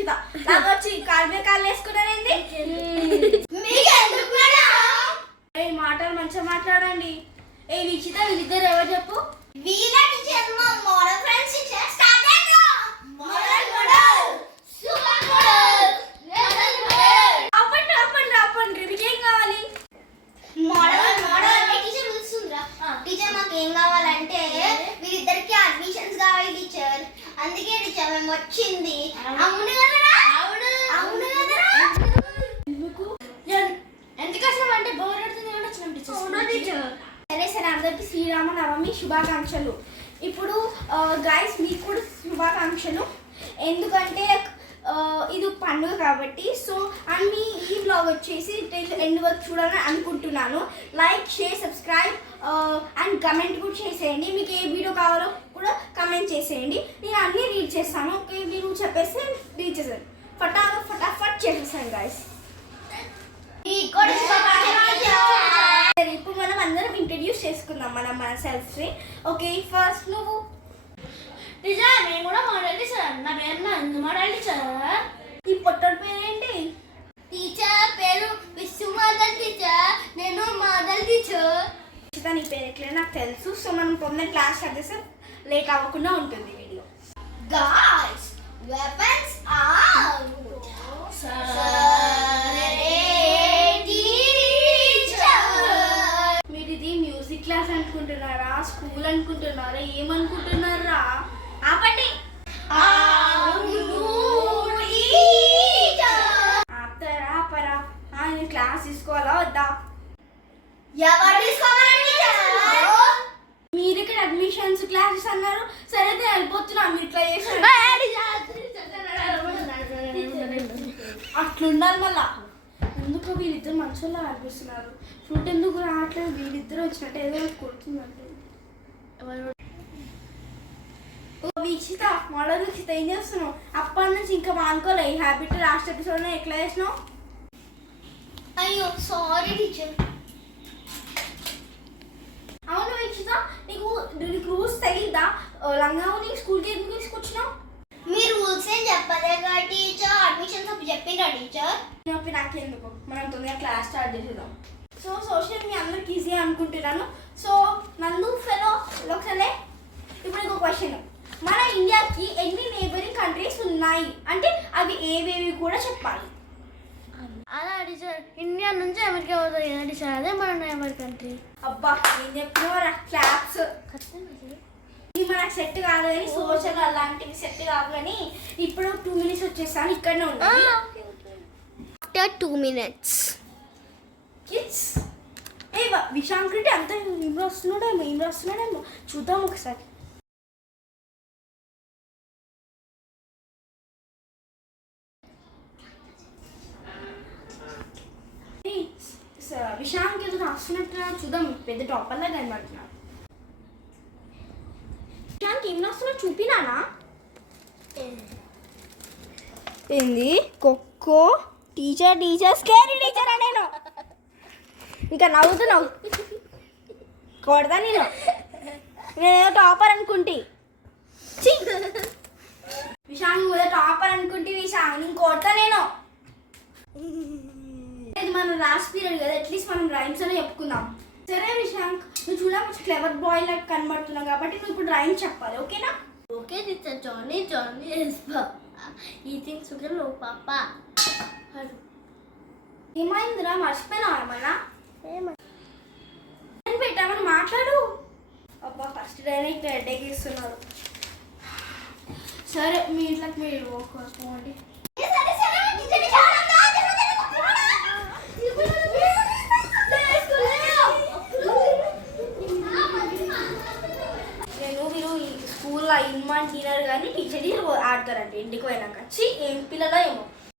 వీక్షిత నాకు వచ్చి కాలు కాళ్ళు వేసుకున్నానండి. మాటలు మంచిగా మాట్లాడండి. ఏ వీక్షిత వీళ్ళిద్దరు ఎవరు చెప్పు? అప్పండి మీకేం కావాలి? టీచర్ మాకు ఏం కావాలంటే వీరిద్దరికి అడ్మిషన్స్ కావాలి టీచర్. అందుకే టీచర్ మేము వచ్చింది. అవును కదరా? అవును కదరా? ఎందుకోసం అంటే బోర్ టీచర్. సరే సరే అందరికి శ్రీరామనవమి శుభాకాంక్షలు. ఇప్పుడు గైస్ మీకు కూడా శుభాకాంక్షలు. ఎందుకంటే ఇది పండుగ కాబట్టి. సో అండ్ ఈ బ్లాగ్ వచ్చేసి ఎండ్ వరకు చూడాలని అనుకుంటున్నాను. Like share subscribe and comment కూడా చేసేయండి. మీకు ఏ వీడియో కావాలో కూడా కమెంట్ చేసేయండి. నేను అన్నీ రీడ్ చేస్తాను. ఓకే మీరు చెప్పేస్తే రీడ్ చేస్తాను. ఫటాఫట్ చేసేస్తాను గైస్. ఇప్పుడు మనం అందరం ఇంట్రడ్యూస్ చేసుకుందాం మన సెల్ఫ్ని. ఓకే ఫస్ట్ నువ్వు. టీచర్ నేను కూడా మోడల్ టీచర్. నా పేరు నందు మోడల్ టీచర్. ఈ పొట్టడి పేరు ఏంటి? టీచర్ పేరు విశ్వ మోడల్ టీచర్. నేను మోడల్ టీచర్. నీ పేరు ఎట్లా నాకు తెలుసు. సో మనం పొద్దున్న క్లాస్ స్టార్ట్ చేస్తే లేట్ అవ్వకుండా ఉంటుంది వీడియో. Guys, weapons out. మీరు ఇది మ్యూజిక్ క్లాస్ అనుకుంటున్నారా, స్కూల్ అనుకుంటున్నారా, ఏమనుకుంటున్నారా? ఆపండి. ఆపరా నేను క్లాస్ తీసుకోవాలా వద్దా? మీరు ఇక్కడ అడ్మిషన్స్ క్లాసెస్ అన్నారు. సరే అయితే వెళ్ళిపోతున్నా. మీరు ఇట్లా చేస్తారు అట్లుండాలి. మళ్ళా ఎందుకు వీళ్ళిద్దరు మంచోళ్ళ అనిపిస్తున్నారు. ఫ్రూట్ ఎందుకు రావట్లేదు? వీళ్ళిద్దరు వచ్చినట్టు ఏదో కొడుతుందంటే. వీక్షిత మోడల్ వీక్షిత ఏం చేస్తున్నావు? అప్పటి నుంచి ఇంకా మానుకోలే ఈ హ్యాబిట్. లాస్ట్ ఎపిసోడ్ ఎట్లా చేసినావు? అయ్యో సారీ టీచర్. అవును వీక్షిత నీకు రూల్స్ తెలీదా? లంగావు నీ స్కూల్కి ఎందుకు తీసుకొచ్చినావు? మీ రూల్స్ ఏం చెప్పలేగా టీచర్. అడ్మిషన్స్ అప్పుడు చెప్పిందా టీచర్? నాకెందుకు, మనం తొందరగా క్లాస్ స్టార్ట్ చేసేద్దాం. సో సోషల్ మీ అందరికి ఈజీ అనుకుంటున్నాను. సో నందు ఫెలో ఒకసారి ఇప్పుడు ఇంకో క్వశ్చన్. మన ఇండియాకి ఎన్ని నేబరింగ్ కంట్రీస్ ఉన్నాయి అంటే అవి ఏవేవి కూడా చెప్పాలి. అలా టీచర్ ఇండియా నుంచి అమెరికా పోతుంది కదా టీచర్. అదే మన నేబర్ కంట్రీ. అబ్బా ఏం చెప్పినా క్లాప్స్. ఇది మనకు సెట్ కాదు కానీ సోషల్ అలాంటివి సెట్ కాదు కానీ. ఇప్పుడు 2 minutes వచ్చేస్తాను. ఇక్కడనే ఉండాలి. After 2 minutes. కిడ్స్ ఏ విశాంక్ రెడ్డి అంత ఏం రాస్తున్నాడేమో చూద్దాం ఒకసారి. విశాంక్ ఏదో రాస్తున్నట్టు చూద్దాం. పెద్ద టాపర్లా కనబడుతున్నాడు. విశాంక్ ఏం రాస్తున్నా చూపినానా? ఏంది ఖోఖో టీచర్ స్కేరీ టీచర్ నేను. ఇంకా నవ్వుతున్నావు కొడదా నేనేదో టాపర్ అనుకుంటే. విశాంక్ ఏదో టాపర్ అనుకుంటే విశాంక్ నేను కొడతా నేను. ఇది మనం లాస్ట్ పీరియడ్ కదా, అట్లీస్ట్ మనం రైమ్స్ అనే చెప్పుకుందాం. సరే విశాంక్ నువ్వు చూడవచ్చు క్లెవర్ బాయ్ లాగా కనబడుతున్నావు కాబట్టి నువ్వు ఇప్పుడు రైమ్స్ చెప్పాలి. ఓకేనా? Okay teacher. Johnny eating sugar no papa. ఏమైందిరా మర్చిపోయినావా ఏమన్నా? పెట్టామని మాట్లాడు. అబ్బా ఫస్ట్ డైనా ఇక్కడ హెడ్ఏక్ ఇస్తున్నారు. సరే మీ ఇంట్లోకి మీరు పోండి. మీరు స్కూల్లో ఇన్మాన్ తినరు కానీ టీచర్ ఆడతారంటే ఇంటికి పోయినాక. ఏం పిల్లలో ఏమో